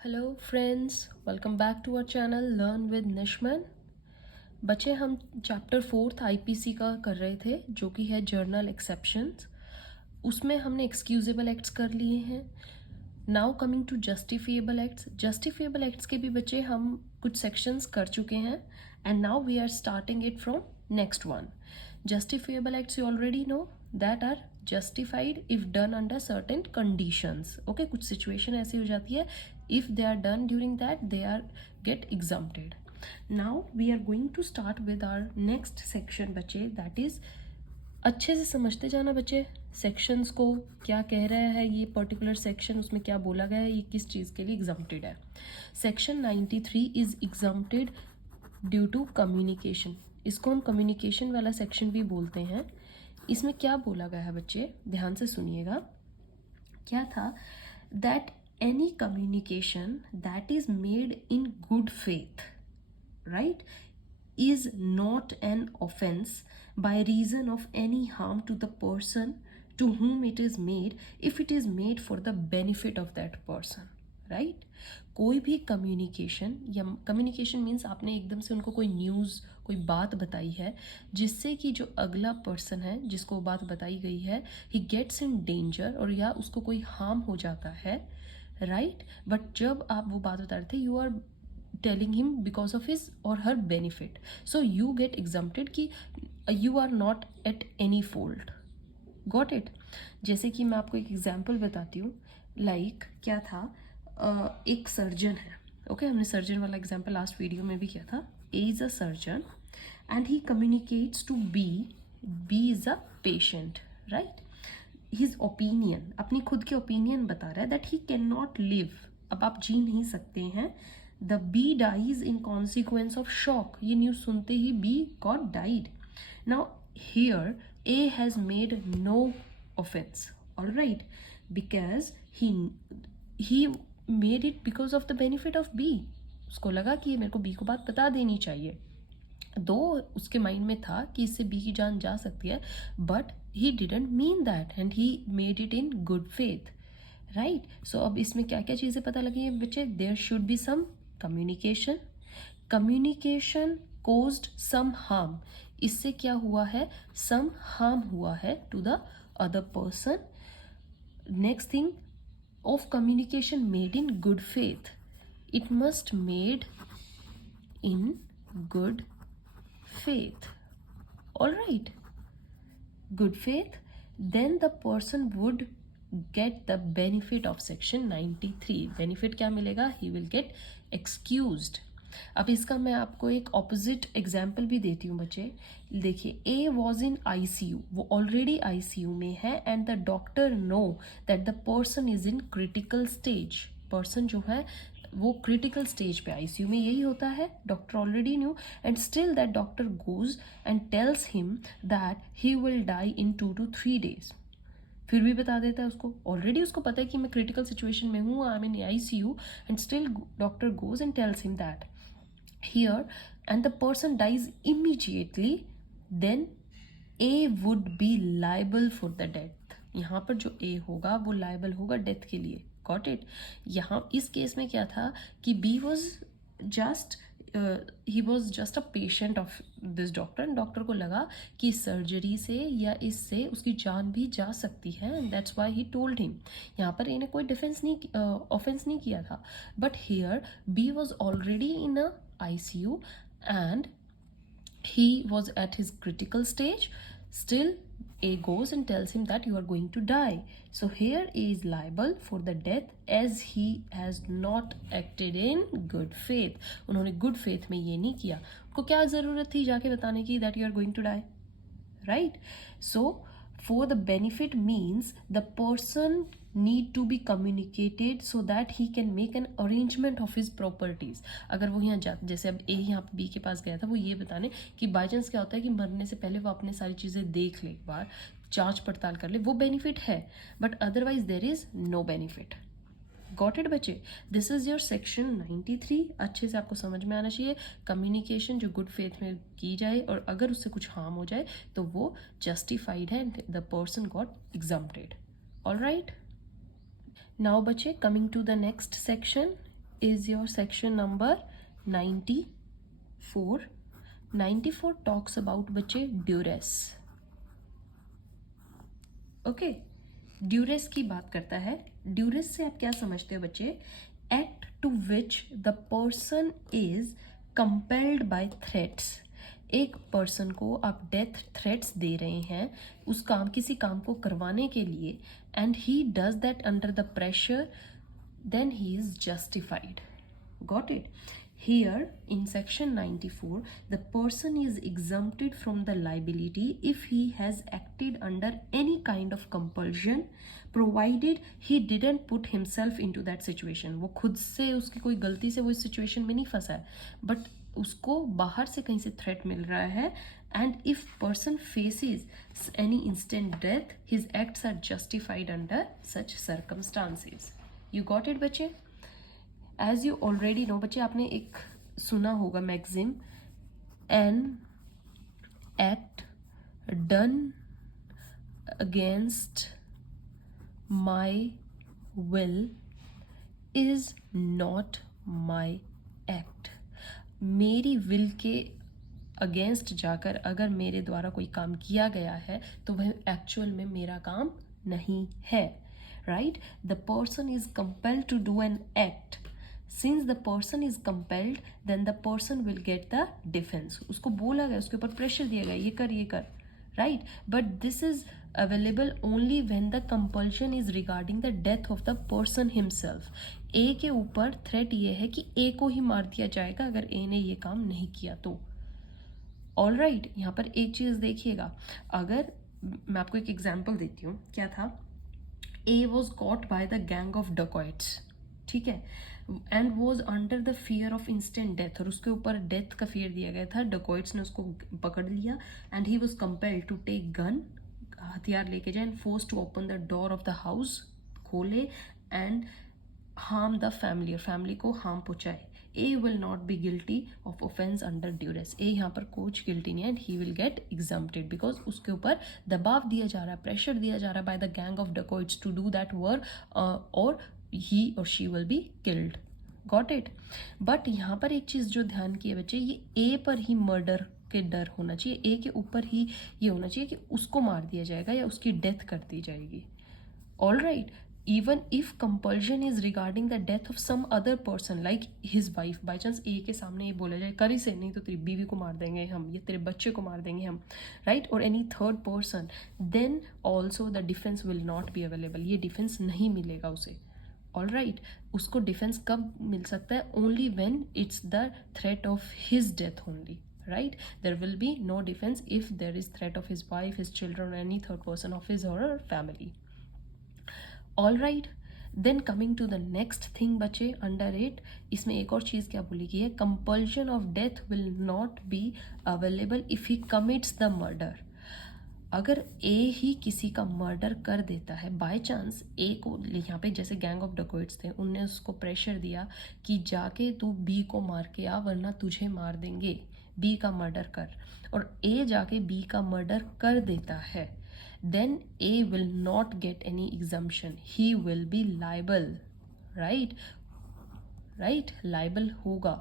Hello friends, welcome back to our channel learn with Nishman. बच्चे, हम chapter 4 IPC का कर रहे थे जो कि है जर्नल एक्सेप्शंस। उसमें हमने एक्सक्यूजेबल एक्ट्स कर लिए हैं। Now coming to justifiable acts. Justifiable acts के भी बच्चे हम कुछ सेक्शंस कर चुके हैं and now we are starting it from next one. Justifiable acts you already know that are justified if done under certain conditions. Okay, कुछ situation ऐसी हो जाती है, if they are done during that they are get exempted. Now we are going to start with our next section बच्चे, that is अच्छे से समझते जाना बच्चे सेक्शंस को, क्या कह रहा है ये पर्टिकुलर सेक्शन, उसमें क्या बोला गया है, ये किस चीज़ के लिए एग्जम्प्टेड है। Section 93 is exempted due to communication. इसको हम कम्युनिकेशन वाला सेक्शन भी बोलते हैं। इसमें क्या बोला गया है बच्चे, ध्यान से सुनिएगा। क्या था, that any communication that is made in good faith, right, is not an offense by reason of any harm to the person to whom it is made if it is made for the benefit of that person, right? कोई भी communication, या communication means आपने एकदम से उनको कोई news, कोई बात बताई है जिससे कि जो अगला पर्सन है जिसको वो बात बताई गई है ही गेट्स इन डेंजर, और या उसको कोई हार्म हो जाता है, राइट? बट जब आप वो बात बता रहे थे, you are telling him because of his or her benefit, so you get exempted कि you are not at any fault. Got it? जैसे कि मैं आपको एक एग्जांपल बताती हूँ। लाइक क्या था, एक सर्जन है। ओके, हमने सर्जन वाला एग्जांपल लास्ट वीडियो में भी किया था। A is a surgeon and he communicates to B, B is a patient, right? His opinion, अपनी खुद के ओपिनियन बता रहा है that he can not live, अब आप जी नहीं सकते हैं। The B dies in consequence of shock, ये न्यूज सुनते ही B got died. Now here A has made no offence, alright, because he made it because of the benefit of B. उसको लगा कि मेरे को बी को बात बता देनी चाहिए, दो उसके माइंड में था कि इससे बी की जान जा सकती है, but he didn't mean that and he made it in good faith, right? So अब इसमें क्या क्या चीज़ें पता लगी हैं बच्चे, there should be some communication, communication caused some harm, इससे क्या हुआ है, सम हार्म हुआ है to the other person. Next thing, of communication made in good faith, it must made in good faith, all right, good faith, then the person would get the benefit of section 93. benefit क्या मिलेगा, he will get excused. अब इसका मैं आपको एक opposite example भी देती हूँ बच्चे। देखिए, ए वॉज इन ICU, वो ऑलरेडी ICU में है and the doctor know that the person is in critical stage, person जो है वो क्रिटिकल स्टेज पे, ICU में यही होता है, doctor already knew, and still that doctor goes and tells him that he will die in 2 to 3 days। फिर भी बता देता है उसको, ऑलरेडी उसको पता है कि मैं क्रिटिकल सिचुएशन में हूँ, I am in ICU, and still doctor goes and tells him that here and the person dies immediately, then A would be liable for the death. यहाँ पर जो A होगा वो liable होगा डेथ के लिए। Got it? यहाँ इस केस में क्या था कि B was just he was just a patient of this doctor, and doctor को लगा कि सर्जरी से या इससे उसकी जान भी जा सकती है, and that's why he told him. यहाँ पर इन्हें कोई डिफेंस नहीं, ऑफेंस नहीं किया था, but here B was already in a ICU and he was at his critical stage. Still A goes and tells him that you are going to die, so here A is liable for the death as he has not acted in good faith. उन्होंने good faith में ये नहीं किया, उनको क्या ज़रूरत थी जाके बताने की that you are going to die, right? So for the benefit means the person need to be communicated so that he can make an arrangement of his properties. अगर वो यहाँ जैसे अब A यहाँ B के पास गया था, वो ये बताने कि बाई चांस क्या होता है कि मरने से पहले वो अपने सारी चीज़ें देख ले, एक बार जांच पड़ताल कर ले, वो बेनिफिट है, but otherwise there is no benefit. Got it बच्चे, दिस इज योर सेक्शन 93। अच्छे से आपको समझ में आना चाहिए। कम्युनिकेशन जो गुड फेथ में की जाए और अगर उससे कुछ हार्म हो जाए तो वो जस्टिफाइड है, the person got exempted, all right. Now बच्चे, coming to the next section, is your section number 94. 94 talks about बच्चे ड्यूरेस. ओके, ड्यूरेस की बात करता है. ड्यूरेस से आप क्या समझते हो बच्चे? Act to which the person is compelled by threats. एक पर्सन को आप डेथ थ्रेट्स दे रहे हैं उस काम, किसी काम को करवाने के लिए, and he does that under the pressure, then he is justified. Got it? Here in section 94, the person is exempted from the liability if he has acted under any kind of compulsion, provided he didn't put himself into that situation. वो खुद से, उसकी कोई गलती से वो इस situation में नहीं फंसा है, बट उसको बाहर से कहीं से थ्रेट मिल रहा है. And if person faces any instant death, his acts are justified under such circumstances. You got it बच्चे? As you already know बच्चे, आपने एक सुना होगा maxim, an act done against my will is not my act. मेरी will के against जाकर अगर मेरे द्वारा कोई काम किया गया है तो वह एक्चुअल में मेरा काम नहीं है. Right? The person is compelled to do an act. Since the person is compelled, then the person will get the defense. उसको बोला गया, उसके ऊपर प्रेशर दिया गया, ये कर ये कर. Right? But this is available only when the compulsion is regarding the death of the person himself. A के ऊपर थ्रेट ये है कि A को ही मार दिया जाएगा अगर A ने ये काम नहीं किया तो. ऑल राइट, यहाँ पर एक चीज़ देखिएगा. अगर मैं आपको एक एग्जाम्पल देती हूँ, क्या था? A was caught by the gang of dacoits, ठीक है, and was under the fear of instant death, और उसके ऊपर डेथ का फियर दिया गया था. dacoits ने उसको पकड़ लिया and he was compelled to take gun, हथियार लेके जाए, and forced to open the door of the house, खोले, and harm the family, और फैमिली को हार्म पहुँचाए. A will not be guilty of offense under duress. A यहाँ पर कुछ गिल्टी नहीं है, and he will get exempted because उसके ऊपर दबाव दिया जा रहा है, प्रेशर दिया जा रहा है by the gang of dacoits to do that work, or he or she will be killed. Got it? But यहाँ पर एक चीज़ जो ध्यान की है बच्चे, ये A पर ही मर्डर के डर होना चाहिए, A के ऊपर ही ये होना चाहिए कि उसको मार दिया जाएगा या उसकी डेथ कर दी जाएगी. All right. Even if compulsion is regarding the death of some other person like his wife, by chance A के सामने ये बोला जाए कर इसे, नहीं तो तेरी बीवी को मार देंगे हम, या तेरे बच्चे को मार देंगे हम, right? or any third person, then also the defense will not be available. ये defense नहीं मिलेगा उसे. all right, उसको defense कब मिल सकता है? only when it's the threat of his death only. Right? There will be no defense if there is threat of his wife, his children, or any third person of his or her family. All right, then coming to the next thing बच्चे, under it, इसमें एक और चीज़ क्या बोली गई है? compulsion of death will not be available if he commits the murder. अगर A ही किसी का मर्डर कर देता है, बाय चांस A को, यहाँ पे जैसे गैंग ऑफ डकॉइट्स थे, उनने उसको प्रेशर दिया कि जाके तू B को मार के आ वरना तुझे मार देंगे, B का मर्डर कर, और A जाके B का मर्डर कर देता है, then A will not get any exemption. He will be liable. Right? Right? Liable होगा,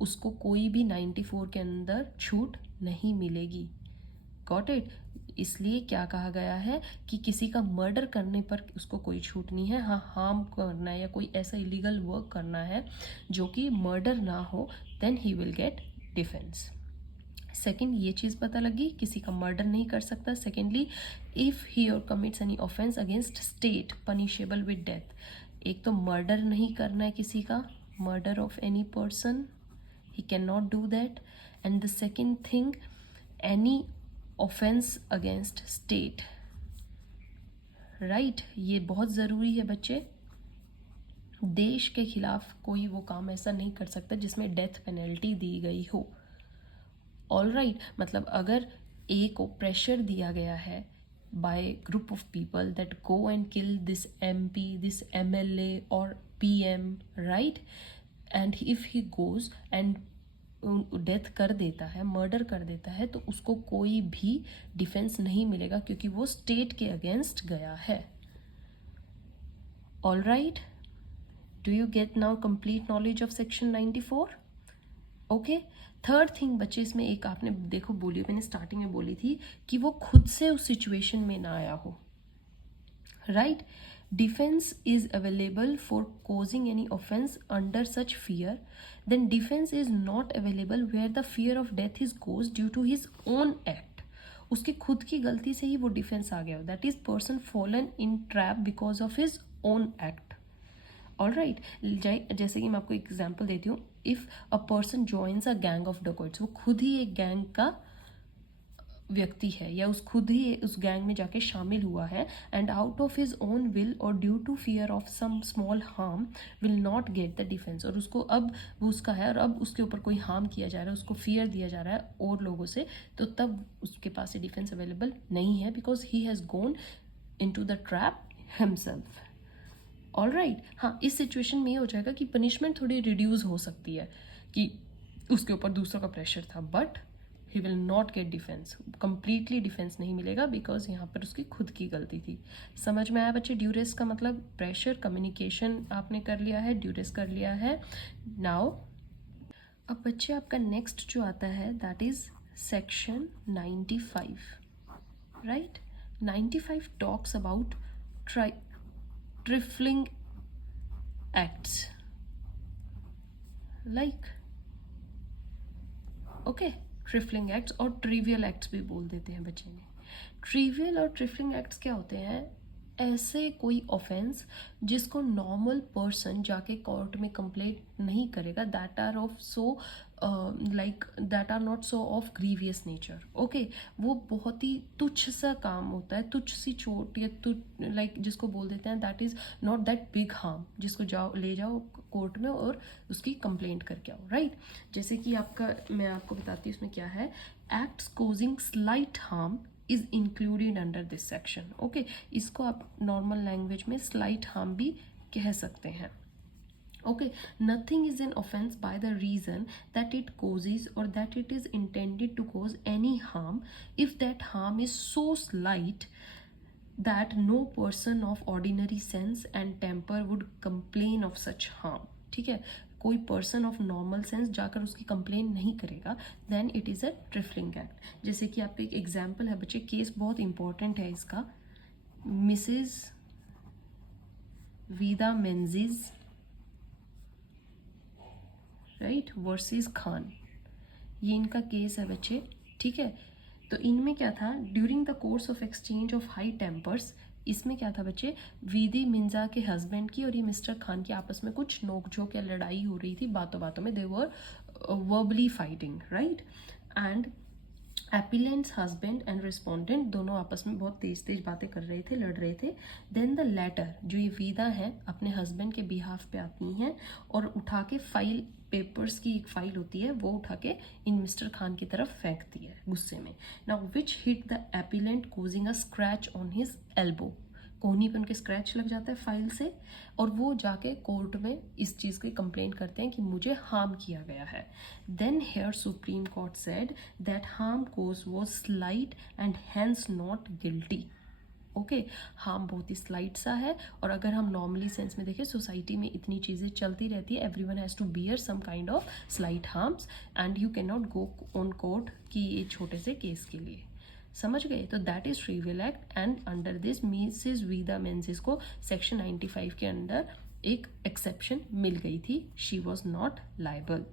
उसको कोई भी 94 के अंदर छूट नहीं मिलेगी. Got it? इसलिए क्या कहा गया है कि किसी का मर्डर करने पर उसको कोई छूट नहीं है. हाँ, हार्म करना है या कोई ऐसा इलीगल वर्क करना है जो कि मर्डर ना हो, then he will get defense. Second, ये चीज़ पता लगी, किसी का मर्डर नहीं कर सकता. सेकेंडली, इफ़ ही और commits any offence against state punishable with death. एक तो मर्डर नहीं करना है किसी का, murder of any person, he can not do that. And the second thing, any offence against state. Right, ये बहुत ज़रूरी है बच्चे. देश के खिलाफ कोई वो काम ऐसा नहीं कर सकता जिसमें डेथ पेनल्टी दी गई हो. ऑल राइट, मतलब अगर ए को प्रेशर दिया गया है bye group of people that go and kill this MP, this MLA और PM, right, and if he goes and death कर देता है, मर्डर कर देता है, तो उसको कोई भी डिफेंस नहीं मिलेगा क्योंकि वो स्टेट के अगेंस्ट गया है. All right, Do you get now complete knowledge of section 94? Okay. Third thing बच्चे, इसमें एक आपने देखो बोली, मैंने स्टार्टिंग में बोली थी कि वो खुद से उस सिचुएशन में ना आया हो, right. Defense is available for causing any offense under such fear. Then defense is not available where the fear of death is caused due to his own act. उसकी खुद की गलती से ही वो डिफेंस आ गया. That is person fallen in trap because of his own act. All right. जैसे कि मैं आपको एग्जाम्पल देती हूँ. If a person joins a gang of dacoits, वो खुद ही एक गैंग का व्यक्ति है या उस खुद ही उस गैंग में जाके शामिल हुआ है, and out of his own will or due to fear of some small harm will not get the defence. और उसको अब वो उसका है और अब उसके ऊपर कोई हार्म किया जा रहा है, उसको फियर दिया जा रहा है और लोगों से, तो तब उसके पास ये डिफेंस अवेलेबल नहीं है because he has gone in to the trap himself. All right. हाँ, इस सिचुएशन में ये हो जाएगा कि पनिशमेंट थोड़ी रिड्यूस हो सकती है कि उसके ऊपर दूसरों का प्रेशर था, but he will not gate defence. Completely defence नहीं मिलेगा बिकॉज यहाँ पर उसकी खुद की गलती थी. समझ में आया बच्चे? ड्यूरेस का मतलब प्रेशर, कम्युनिकेशन आपने कर लिया है, ड्यूरेस कर लिया है. नाउ अब बच्चे आपका नेक्स्ट जो आता है that is section 95, right. 95 talks about trifling acts, like okay, trifling acts और trivial acts भी बोल देते हैं बच्चे ने. ट्रिवियल और ट्रिफलिंग एक्ट्स क्या होते हैं? ऐसे कोई ऑफेंस जिसको नॉर्मल पर्सन जाके कोर्ट में कंप्लेंट नहीं करेगा, that are of so like that are not so of grievous nature. Okay, वो बहुत ही तुच्छ सा काम होता है, तुच्छ सी चोट या लाइक जिसको बोल देते हैं that is not that big harm, जिसको ले जाओ कोर्ट में और उसकी कंप्लेंट करके आओ, राइट. जैसे कि आपका, मैं आपको बताती हूँ इसमें क्या है. Acts causing slight harm is included under this section. Okay, इसको आप नॉर्मल लैंग्वेज में स्लाइट हार्म भी कह सकते हैं. Okay, nothing is an offence by the reason that it causes or that it is intended to cause any harm if that harm is so slight that no person of ordinary sense and temper would complain of such harm. ठीक है, कोई person of normal sense जाकर उसकी complain नहीं करेगा, then it is a trifling act. जैसे कि आपका एक एग्जाम्पल है बच्चे, केस बहुत इंपॉर्टेंट है इसका. Mrs Veeda Menezes, right, versus Khan. ये इनका केस है बच्चे. ठीक है, तो इनमें क्या था, during the course of exchange of high tempers, इसमें क्या था बच्चे, वीदी मिंजा के हस्बैंड की और ये मिस्टर खान की आपस में कुछ नोकझोंक या लड़ाई हो रही थी, बातों बातों में they were verbally fighting, right. And appellant's husband and respondent दोनों आपस में बहुत तेज तेज बातें कर रहे थे, लड़ रहे थे. देन द लेटर, जो ये वीदा है अपने हस्बैंड के बिहाफ पे आती हैं और उठा के फाइल, पेपर्स की एक फाइल होती है, वो उठा के इन मिस्टर खान की तरफ फेंकती है गुस्से में. Now which hit the appellant causing a scratch on his elbow. कोहनी पे उनके स्क्रैच लग जाता है फाइल से और वो जाके कोर्ट में इस चीज़ की कंप्लेंट करते हैं कि मुझे हार्म किया गया है. Then here Supreme Court said that harm cause was slight and hence not guilty. Okay, harm बहुत ही स्लाइट सा है और अगर हम नॉर्मली सेंस में देखें, सोसाइटी में इतनी चीज़ें चलती रहती है, everyone has to bear some kind of slight harms and you can not go on court कि ये छोटे से केस के लिए. समझ गए? तो that is trivial act and under this Mrs Veeda Menezes को सेक्शन 95 के अंदर एक एक्सेप्शन मिल गई थी, she was not liable.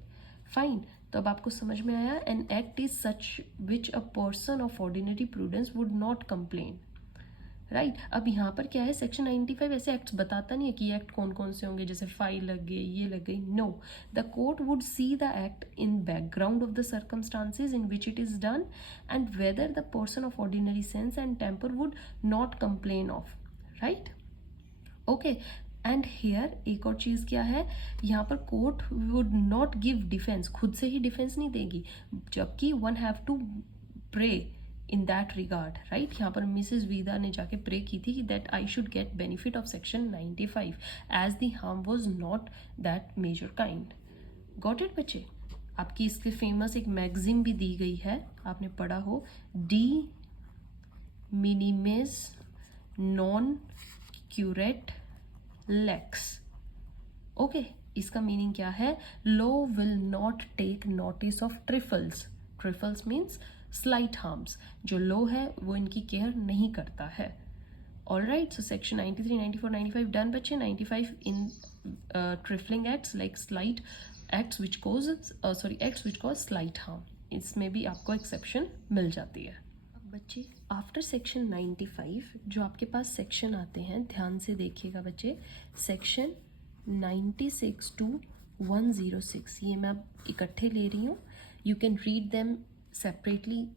Fine, तो अब आपको समझ में आया. An act is such which a person of ordinary prudence would not complain, right. अब यहाँ पर क्या है, सेक्शन 95 ऐसे एक्ट्स बताता नहीं है कि एक्ट कौन कौन से होंगे, जैसे फाइल लग गई, ये लग गई. No, the court would see the act in background of the circumstances in which it is done and whether the person of ordinary sense and temper would not complain of, right. Okay, and here एक और चीज़ क्या है, यहाँ पर court would not give defence, खुद से ही डिफेंस नहीं देगी, जबकि one have to pray in that regard, right. यहाँ पर मिसेस वीदा ने जाके प्रे की थी कि that I should get benefit of section 95 as the harm was not that major kind. Got it बच्चे? आपकी इसके फेमस एक मैगजीन भी दी गई है, आपने पढ़ा हो, de minimis non curat lex. Okay, इसका मीनिंग क्या है? Law will not take notice of trifles. Trifles means slight harms. जो लॉ है वो इनकी केयर नहीं करता है। All right, so section 93, 94, 95 done बच्चे। 95 in trifling acts like slight acts which cause acts which cause slight harm, इसमें भी आपको एक्सेप्शन मिल जाती है। अब बच्चे आफ्टर सेक्शन 95 जो आपके पास सेक्शन आते हैं, ध्यान से देखिएगा बच्चे। सेक्शन 96 to 106, ये मैं अब इकट्ठे ले रही हूँ। You can read them separately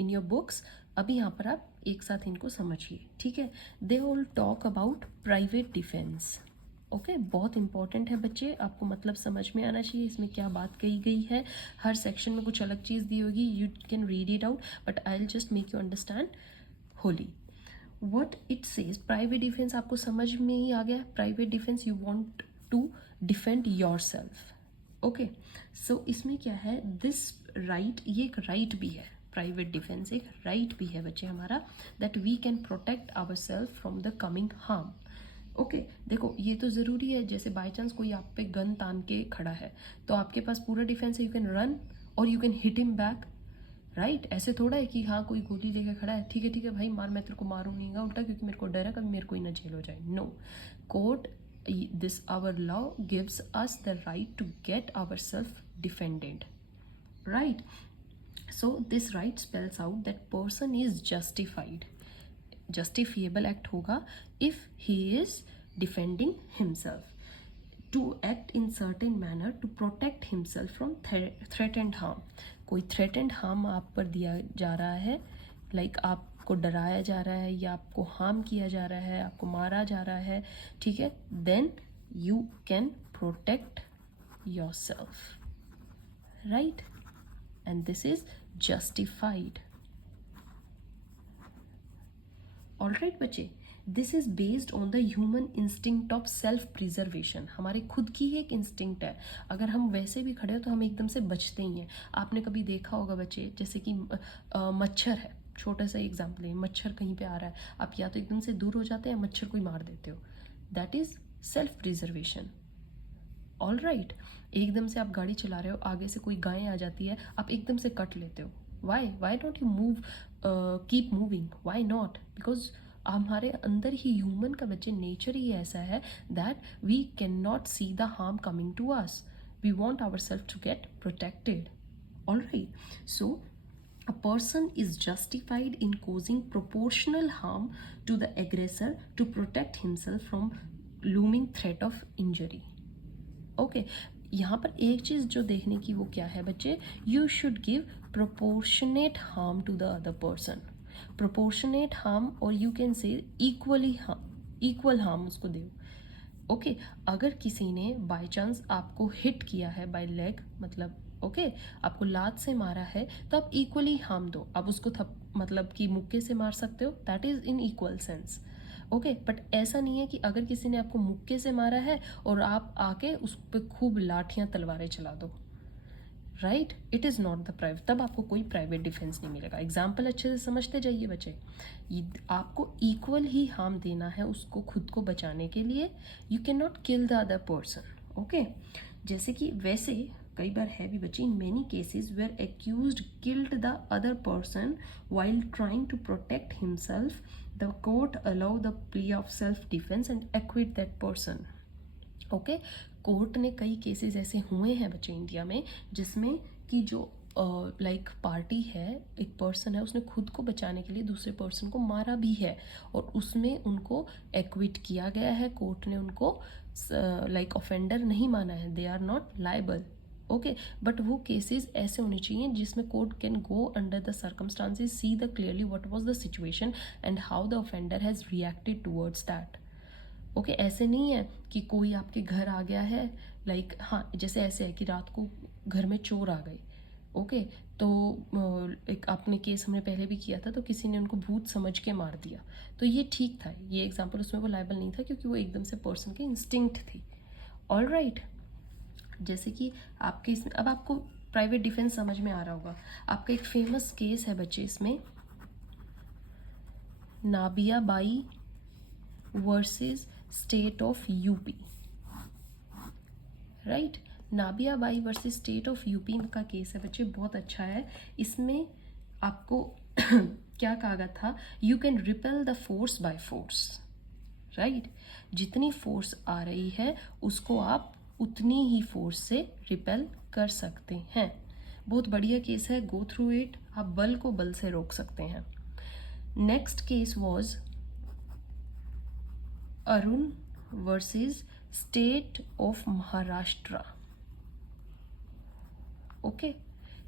in your books. अभी यहाँ पर आप एक साथ इनको समझिए, ठीक है। They all talk about private defence. Okay, बहुत इंपॉर्टेंट है बच्चे, आपको मतलब समझ में आना चाहिए इसमें क्या बात कही गई है। हर सेक्शन में कुछ अलग चीज़ दी होगी, you can read it out, but I will just make you understand wholly what it says। Private defence आपको समझ में ही आ गया। Private defence, you want to defend yourself. Okay, so इसमें क्या है, दिस राइट, ये एक राइट भी है। प्राइवेट डिफेंस एक राइट भी है बच्चे हमारा, that we can protect our self from the coming harm. Okay, देखो ये तो ज़रूरी है, जैसे बाई चांस कोई आप पे गन तान के खड़ा है तो आपके पास पूरा डिफेंस है, यू कैन रन और you can hit him back, right. ऐसे थोड़ा है कि हाँ कोई गोली लेके खड़ा है, ठीक है भाई मार, मैं तेरे को मारूँ नहीं उल्टा, क्योंकि मेरे को डर है कभी मेरे को ही ना जेल हो जाए। No, court, this our law gives us the right to get our self defended, right. So this right spells out that person is justified. Justifiable act होगा if he is defending himself, to act in certain manner to protect himself from threatened harm। कोई threatened harm आप पर दिया जा रहा है, like आपको डराया जा रहा है या आपको harm किया जा रहा है, आपको मारा जा रहा है, ठीक है, then you can protect yourself, right, and this is justified। All right बच्चे, this is based on the human instinct of self preservation. हमारे खुद की ही एक इंस्टिंक्ट है, अगर हम वैसे भी खड़े हो तो हम एकदम से बचते ही हैं। आपने कभी देखा होगा बच्चे, जैसे कि मच्छर है, छोटा सा एग्जाम्पल है, मच्छर कहीं पे आ रहा है, आप या तो एकदम से दूर हो जाते हैं या मच्छर को ही मार देते हो, that is self preservation. All right, एकदम से आप गाड़ी चला रहे हो, आगे से कोई गाय आ जाती है, आप एकदम से कट लेते हो। Why don't you move, keep moving, why not? Because हमारे अंदर ही ह्यूमन का बच्चे नेचर ही ऐसा है that we can not see the harm coming to us, we want our self to get protected. All right, so a person is justified in causing proportional harm to the aggressor to protect himself from looming threat of injury। Okay, यहाँ पर एक चीज़ जो देखने की वो क्या है बच्चे, you should give proportionate harm to the other person. Proportionate harm, or you can say equally equal harm उसको दो। ओके, अगर किसी ने बाय चांस आपको हिट किया है बाय लेग, मतलब ओके आपको लात से मारा है, तो आप इक्वली हार्म दो। आप उसको मतलब कि मुक्के से मार सकते हो, that is in equal sense. Okay, but ऐसा नहीं है कि अगर किसी ने आपको मुक्के से मारा है और आप आके उस पर खूब लाठियां तलवारें चला दो, right, it is not the private, तब आपको कोई प्राइवेट डिफेंस नहीं मिलेगा। एग्जाम्पल अच्छे से समझते जाइए बच्चे, आपको इक्वल ही हार्म देना है उसको खुद को बचाने के लिए, you can not kill the other person. Okay, जैसे कि वैसे कई बार है भी बच्चे, in many cases where accused killed the other person while trying to protect himself, the court allow the plea of self defence and acquit that person. Okay, court ने कई केसेस ऐसे हुए हैं बच्चे इंडिया में जिसमें कि जो लाइक पार्टी है, एक पर्सन है, उसने खुद को बचाने के लिए दूसरे पर्सन को मारा भी है और उसमें उनको एक्विट किया गया है। कोर्ट ने उनको लाइक ऑफेंडर नहीं माना है, they are not liable. Okay, but वो केसेस ऐसे होने चाहिए जिसमें court can go under the circumstances, see the clearly what was the situation and how the offender has reacted towards that. Okay, ऐसे नहीं है कि कोई आपके घर आ गया है, लाइक हाँ जैसे ऐसे है कि रात को घर में चोर आ गए, ओके, तो एक आपने केस हमने पहले भी किया था, तो किसी ने उनको भूत समझ के मार दिया, तो ये ठीक था, ये एग्जाम्पल उसमें वो लायबल नहीं था क्योंकि वो एकदम से पर्सन की इंस्टिंक्ट थी। ऑल राइट, जैसे कि आपके इसमें अब आपको प्राइवेट डिफेंस समझ में आ रहा होगा। आपका एक फेमस केस है बच्चे इसमें, Nabia Bai versus state of UP. Right. Nabia Bai versus state of UP का केस है बच्चे, बहुत अच्छा है। इसमें आपको क्या कहा गया था, you can repel the force by force, right. जितनी फोर्स आ रही है उसको आप उतनी ही फोर्स से रिपेल कर सकते हैं। बहुत बढ़िया केस है, गो थ्रू इट। आप बल को बल से रोक सकते हैं। Next case was Arun versus state of Maharashtra. Okay,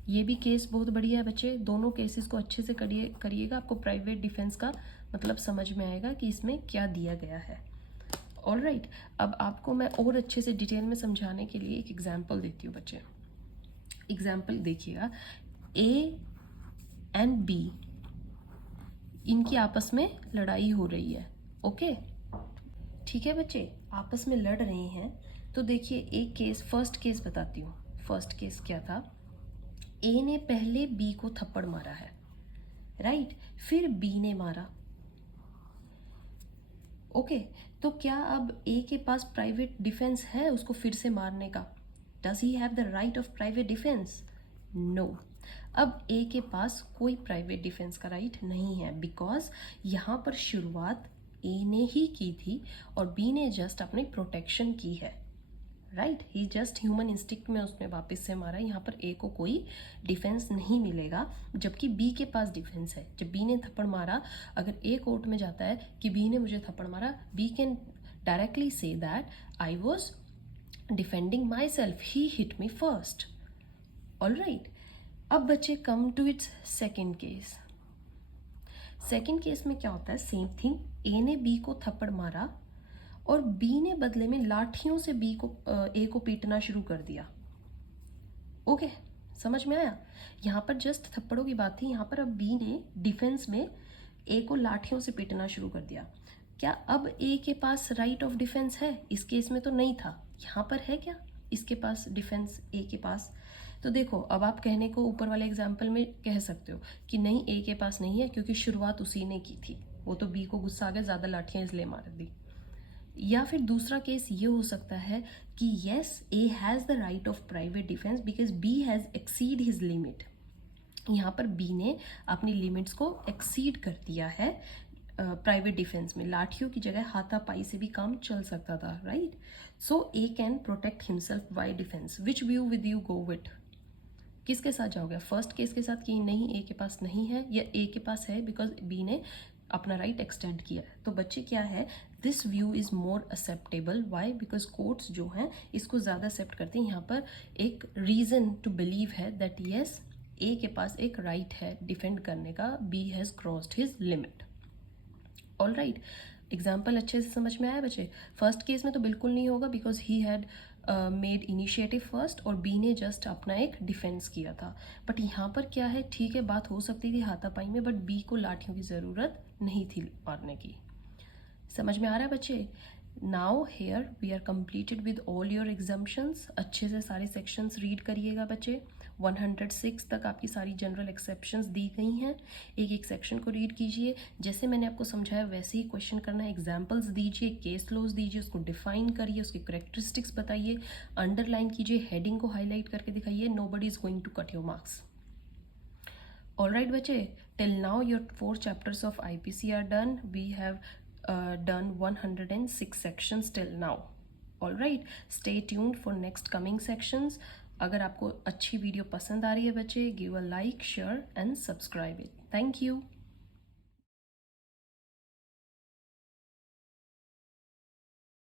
ये भी केस बहुत बढ़िया है बच्चे, दोनों केसेस को अच्छे से करिएगा, आपको प्राइवेट डिफेंस का मतलब समझ में आएगा कि इसमें क्या दिया गया है। ऑलराइट, अब आपको मैं और अच्छे से डिटेल में समझाने के लिए एक एग्जांपल देती हूँ बच्चे। एग्जांपल देखिएगा, ए एंड बी, इनकी आपस में लड़ाई हो रही है। ओके, ठीक है बच्चे, आपस में लड़ रहे हैं। तो देखिए एक केस, फर्स्ट केस बताती हूँ। फर्स्ट केस क्या था, ए ने पहले बी को थप्पड़ मारा है, राइट, फिर बी ने मारा। ओके, तो क्या अब ए के पास प्राइवेट डिफेंस है उसको फिर से मारने का? Does he have the right of private defence? No. अब ए के पास कोई प्राइवेट डिफेंस का राइट नहीं है, बिकॉज यहाँ पर शुरुआत ए ने ही की थी और बी ने जस्ट अपनी प्रोटेक्शन की है, राइट। ही जस्ट ह्यूमन इंस्टिक्ट में उसने वापस से मारा। यहाँ पर ए को कोई डिफेंस नहीं मिलेगा, जबकि बी के पास डिफेंस है। जब बी ने थप्पड़ मारा, अगर ए कोर्ट में जाता है कि बी ने मुझे थप्पड़ मारा, B can directly say that I was defending my self, he hit me first. All right, अब बच्चे come to its second case. Second case में क्या होता है, सेम थिंग, ए ने बी को थप्पड़ मारा और बी ने बदले में लाठियों से बी को ए को पीटना शुरू कर दिया। ओके, समझ में आया? यहाँ पर जस्ट थप्पड़ों की बात थी, यहाँ पर अब बी ने डिफेंस में ए को लाठियों से पीटना शुरू कर दिया। क्या अब ए के पास राइट ऑफ डिफेंस है? इस केस में तो नहीं था, यहाँ पर है क्या इसके पास डिफेंस ए के पास? तो देखो, अब आप कहने को ऊपर वाले एग्जाम्पल में कह सकते हो कि नहीं, ए के पास नहीं है क्योंकि शुरुआत उसी ने की थी, वो तो बी को गुस्सा आ गया, ज़्यादा लाठियाँ इसलिए मार दी। या फिर दूसरा केस ये हो सकता है कि yes, A has the right of private defence because B has exceed his limit. यहाँ पर बी ने अपनी लिमिट्स को एक्सीड कर दिया है प्राइवेट डिफेंस में। लाठियों की जगह हाथापाई से भी काम चल सकता था, right. So A can protect himself by defence. Which view with you go with? किसके साथ जाओगे? फर्स्ट केस के साथ कि नहीं ए के पास नहीं है, या ए के पास है बिकॉज बी ने अपना राइट एक्सटेंड किया है? तो बच्चे क्या है, this view is more acceptable. Why? Because courts जो हैं इसको ज़्यादा एक्सेप्ट करते हैं। यहाँ पर एक रीज़न टू बिलीव है दैट येस, ए के पास एक राइट है डिफेंड करने का, B has crossed his limit. All right, example अच्छे से समझ में आया बच्चे? फर्स्ट केस में तो बिल्कुल नहीं होगा because he had made initiative first और बी ने जस्ट अपना एक डिफेंस किया था। बट यहाँ पर क्या है, ठीक है बात हो सकती थी हाथापाई में, बट बी को लाठियों की ज़रूरत नहीं थी मारने की। समझ में आ रहा है बच्चे? Now here we are completed with all your exemptions. अच्छे से सारे सेक्शंस रीड करिएगा बच्चे। 106 तक आपकी सारी जनरल एक्सेप्शंस दी गई हैं। एक एक सेक्शन को रीड कीजिए, जैसे मैंने आपको समझाया वैसे ही क्वेश्चन करना है। एग्जाम्पल्स दीजिए, केस लॉज दीजिए, उसको डिफाइन करिए, उसकी करेक्टरिस्टिक्स बताइए, अंडरलाइन कीजिए, हेडिंग को हाईलाइट करके दिखाइए। Nobody is going to cut your marks. All right, bache, till now your 4 chapters of IPC are done. We have done 106 sections till now. All right, stay tuned for next coming sections. अगर आपको अच्छी video पसंद आ रही है बच्चे, give a like, share and subscribe it. Thank you.